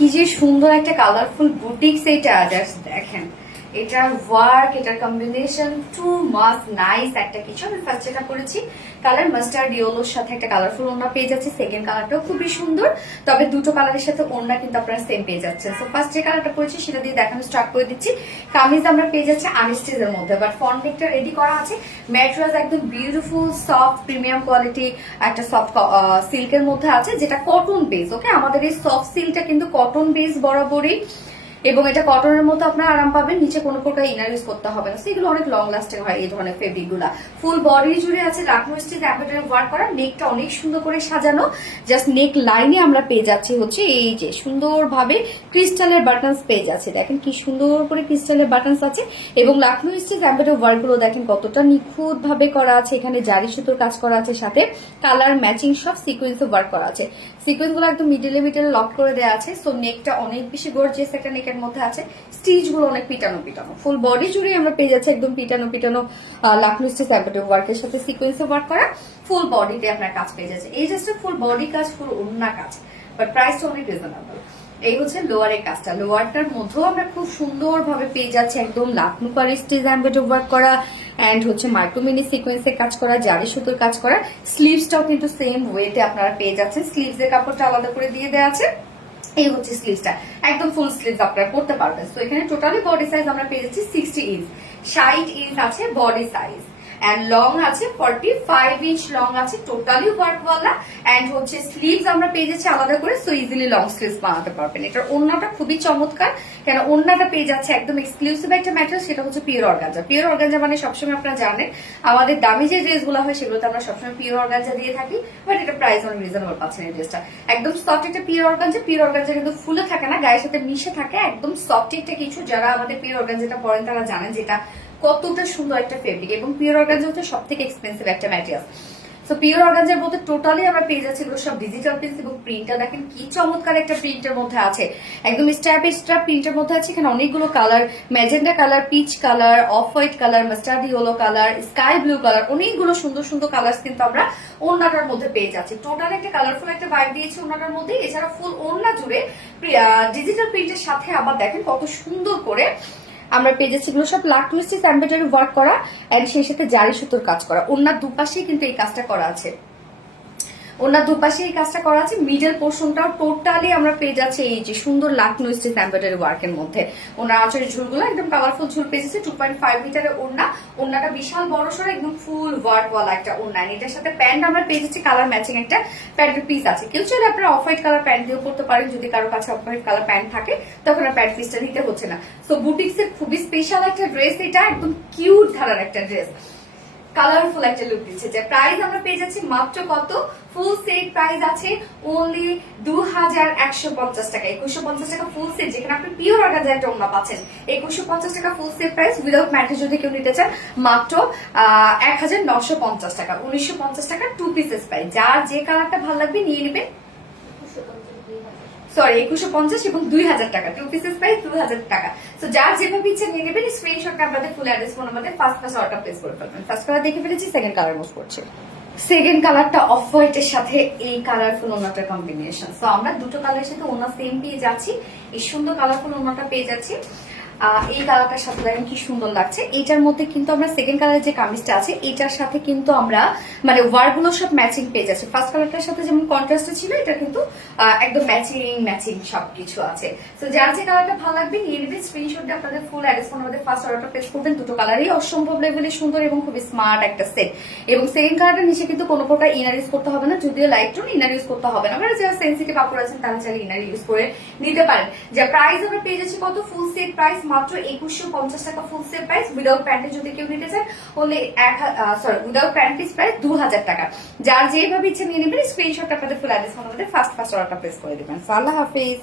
কি যে সুন্দর একটা কালারফুল বুটিক্স এটা, জাস্ট দেখেন এটার ওয়ার্ক, এটার কম্বিনেশন টু মাচ নাইস একটা কিছু। আমি ফার্স্ট যেটা করেছি কালার মাস্টার্ড ইয়েলোর সাথে একটা কালারফুল ওড়না পেয়ে যাচ্ছে। সেকেন্ড কালারটাও খুবই সুন্দর, তবে দুটো কালারের সাথে ওড়না কিন্তু আপনারা সেম পেয়ে যাচ্ছেন। সো ফার্স্ট যে কালারটা করেছি সেটা দিয়ে দেখানো স্টার্ট করে দিচ্ছি। কামিজ আমরা পেয়ে যাচ্ছি আনস্টিচের মধ্যে, বাট ফ্রন্ট নেকটা রেডি করা আছে ম্যাটেরিয়ালস একদম বিউটিফুল সফট প্রিমিয়াম কোয়ালিটি একটা সফট সিল্কের মধ্যে আছে, যেটা কটন বেস। ওকে, আমাদের এই সফট সিল্কটা কিন্তু কটন বেস বরাবরই, এবং এটা কটনের মতো আপনারা আরাম পাবেন, নিচে কোনো প্রকার ইনার ইউজ করতে হবে না। সেগুলো অনেক লং লাস্টিং হয় এই ধরনের ফেব্রিক গুলা। ফুল বডি জুড়ে আছে লাকনো স্টিচ এমব্রয়ডারি ওয়ার্ক করা, নেকটা অনেক সুন্দর করে সাজানো। জাস্ট নেক লাইনে আমরা পেয়ে যাচ্ছি হচ্ছে এই যে সুন্দরভাবে ক্রিস্টালের বাটনস পেয়ে যাচ্ছে। দেখেন কি সুন্দর করে ক্রিস্টালের বাটনস আছে, এবং লাকনো স্টিচ এমব্রয়ডারি ওয়ার্ক গুলো দেখেন কতটা নিখুঁত ভাবে করা আছে। এখানে জারি সুতোর কাজ করা আছে, সাথে কালার ম্যাচিং সব সিকোয়েন্স ওয়ার্ক করা আছে। সিকোয়েন্স গুলো একদম মিডলে লক করে দেওয়া আছে। সো নেকটা অনেক বেশি গর্জিয়াস একটা নেকের মধ্যে আছে। স্টিচ গুলো অনেক পিটানো পিটানো, ফুল বডি জুড়ে আমরা পেয়ে যাচ্ছি একদম পিটানো পিটানো লাকনো স্টিচ এমব্রয়ডারি ওয়ার্কের সাথে সিকোয়েন্সে ওয়ার্ক করা। ফুল বডিতে আপনার কাজ পেয়ে যাচ্ছে। এই জাস্ট ফুল বডি কাজ, ফুল ওড়না কাজ, বাট প্রাইসটা অনেক রিজনেবল। এই হচ্ছে লোয়ারের কাজটা। লোয়ারটার মধ্যেও আমরা খুব সুন্দর ভাবে পেয়ে যাচ্ছি একদম লাকনো কারি স্টিচ এমব্রয়ডারি ওয়ার্ক করা, এন্ড হচ্ছে মাইক্রোমিনি সিকোয়েন্সের কাজ করা, জারি সুতোর কাজ করা। স্লিভসটাও কিন্তু সেম ওয়েতে আপনারা পেয়ে যাচ্ছেন। স্লিভস এর কাপড়টা আলাদা করে দিয়ে দেওয়া আছে। এই হচ্ছে স্লিভসটা, একদম ফুল স্লিভস আপনারা পড়তে পারবেন। তো এখানে টোটালি বডি সাইজ আমরা পেয়ে যাচ্ছি 60 ইঞ্চ, 60 ইঞ্চ আছে বডি সাইজ, এন্ড লং আছে 45 ইঞ্চ লং আছে, টোটালি ওয়ার্কওয়ালা। এন্ড হচ্ছে স্লিভস আমরা পেয়ে যাচ্ছি আলাদা করে, সো ইজিলি লং স্লিভস বানাতে পারবেন। এটার ওড়নাটা খুবই চমৎকার, কেন ওড়নাটা পেয়ে যাচ্ছে একদম এক্সক্লুসিভ একটা ম্যাটেরিয়াল, সেটা হচ্ছে পিওর অর্গানজা। পিওর অর্গানজা মানে সবসময় আপনারা জানেন আমাদের দামি যে ড্রেসগুলো হয় সেগুলোতে আমরা সবসময় পিওর অর্গানজা দিয়ে থাকি, বাট এটা প্রাইস অনেক রিজনেবল পাচ্ছেন। এই ড্রেসটা একদম সফট একটা পিওর অর্গানজা। পিওর অর্গানজা কিন্তু ফুলে থাকে না, গায়ের সাথে মিশে থাকে, একদম সফট একটা কিছু। যারা আমাদের পিওর অর্গানজাটা পরেন তারা জানেন যেটা কতটা সুন্দর একটা ফেব্রিক, এবং পিওর অর্গানজা হচ্ছে সব থেকে এক্সপেন্সিভ একটা ম্যাটেরিয়াল। সো পিওর অর্গানজার মধ্যে টোটালি আমরা পেয়ে যাচ্ছি এগুলো সব ডিজিটাল প্রিন্ট, এবং প্রিন্টটা দেখেন কি চমৎকার একটা প্রিন্টের মধ্যে আছে, একদম স্ট্র্যাপ স্ট্র্যাপ প্রিন্টের মধ্যে আছে। এখানে অনেকগুলো colour, magenta colour, peach colour, off white colour, mustard yellow colour, sky blue colour, অনেকগুলো সুন্দর সুন্দর কালার কিন্তু আমরা ওড়নাটার মধ্যে পেয়ে যাচ্ছি। টোটাল একটা কালারফুল একটা ভাইব দিয়েছি ওড়নাটার মধ্যে। এছাড়া ফুল ওড়না জুড়ে ডিজিটাল প্রিন্টের সাথে আবার দেখেন কত সুন্দর করে আমরা পেয়ে যাচ্ছি এগুলো সব লাকনো স্টিচ এমব্রয়ডারি ওয়ার্ক করা, এন্ড সেই সাথে জারি সুতোর কাজ করা। ওড়নার দুপাশেই কিন্তু এই কাজটা করা আছে, ওনার দুপাশে এই কাজটা করা আছে। মিডল পোর্শনটাও টোটালি আমরা পেয়ে যাচ্ছি এই যে সুন্দর লাকনো স্টিচ এমব্রয়ডারি ওয়ার্কের মধ্যে। ওনার আঁচলের ঝুলগুলো একদম কালারফুল ঝুল পেয়ে যাচ্ছে। 2.5 মিটারের ওড়না, ওড়নাটা বিশাল বড় সড়ো, একদম ফুল ওয়ার্কওয়ালা একটা ওড়না। এটার সাথে প্যান্ট আমরা পেয়ে যাচ্ছি কালার ম্যাচিং একটা প্যান্টের পিস আছে। কেউ চাইলে আপনারা অফ হোয়াইট কালার প্যান্ট দিয়েও পড়তে পারেন, যদি কারো কাছে অফ হোয়াইট কালার প্যান্ট থাকে তখন আর প্যান্ট পিসটা নিতে হচ্ছে না। সো বুটিক্স এর খুবই স্পেশাল একটা ড্রেস, এটা একদম কিউট ধারার একটা ড্রেস, কালারফুল একটা লুক দিচ্ছে। যে প্রাইস আমরা পেয়ে যাচ্ছি মাত্র কত, ফুল সেট প্রাইস আছে অনলি 2150 টাকা। 2150 টাকা ফুল সেট, যেখানে আপনি পিওর অর্গানজা একটা ওড়না পাচ্ছেন। 2150 টাকা full set price, without mattress যদি কেউ নিতে চান মাত্র 1950 টাকা। 1950 টাকা 2 পিসেস প্রাইস। যার যে কালারটা ভালো লাগবে নিয়ে নেবেন। সরি 2150 এবং 2000 টাকা, 2 পিসেস প্রাইস 2000 টাকা। তো যার যেভাবে ইচ্ছে নিয়ে নেবেন। স্ক্রিনশটটা আপনাদের ফুল অ্যাড্রেস ফোন আমাদের ফার্স্ট অর্ডার প্লেস করে ফেলবেন। ফার্স্ট কালার দেখে ফেলেছি, সেকেন্ড কালার মুভ করছে। সেকেন্ড কালারটা অফ হোয়াইটের সাথে এই কালারফুল ওনাটার কম্বিনেশন। সো আমরা দুটো কালারের সাথে ওনা সেম পেয়ে যাচ্ছি, এই সুন্দর কালারফুল ওনাটা পেয়ে যাচ্ছি। এই কালারটার সাথে দেখেন কি সুন্দর লাগছে। এটার মধ্যে কিন্তু আমরা সেকেন্ড কালারের যে কামিজটা আছে এটার সাথে কিন্তু আমরা মানে ওয়ার্কগুলো সব ম্যাচিং পেয়ে যাচ্ছি। ফার্স্ট কালারটার সাথে যেমন কন্ট্রাস্টে ছিল, এটা কিন্তু একদম ম্যাচিং সবকিছু আছে। তো যার যে কালারটা ভালো লাগবে নিয়ে নেবেন। স্ক্রিনশটটা আপনাদের ফুল অ্যাড্রেস ফোন আমাদের ফার্স্ট অর্ডারটা প্লেস করবেন। দুটো কালারই অসম্ভব লেভেলে সুন্দর এবং খুবই স্মার্ট একটা সেট। এবং সেকেন্ড কালারটা নিচে কিন্তু কোনো প্রকার ইনার ইউজ করতে হবে না, যদিও লাইট টোন ইনার ইউজ করতে হবে না। মানে যারা সেন্সিটিভ কাপড় আছেন তারা চাইলে ইনার ইউজ করে নিতে পারেন। যে প্রাইস আমরা পেয়ে যাচ্ছি কত, ফুল সেট প্রাইস মাত্র 2150 টাকা ফুল সেট প্রাইস। উইদাউট প্যান্টে যদি কেউ নিতে চান হলে উইদাউট প্যান্ট পিস প্রাইস 2000 টাকা। যার যেভাবে ইচ্ছে নিয়ে নেবেন। স্ক্রিনশট আপনাদের ফুল অ্যাড্রেস ফোন আমাদের ফার্স্ট অর্ডারটা প্লেস করে দেবেন। আল্লাহ হাফিজ।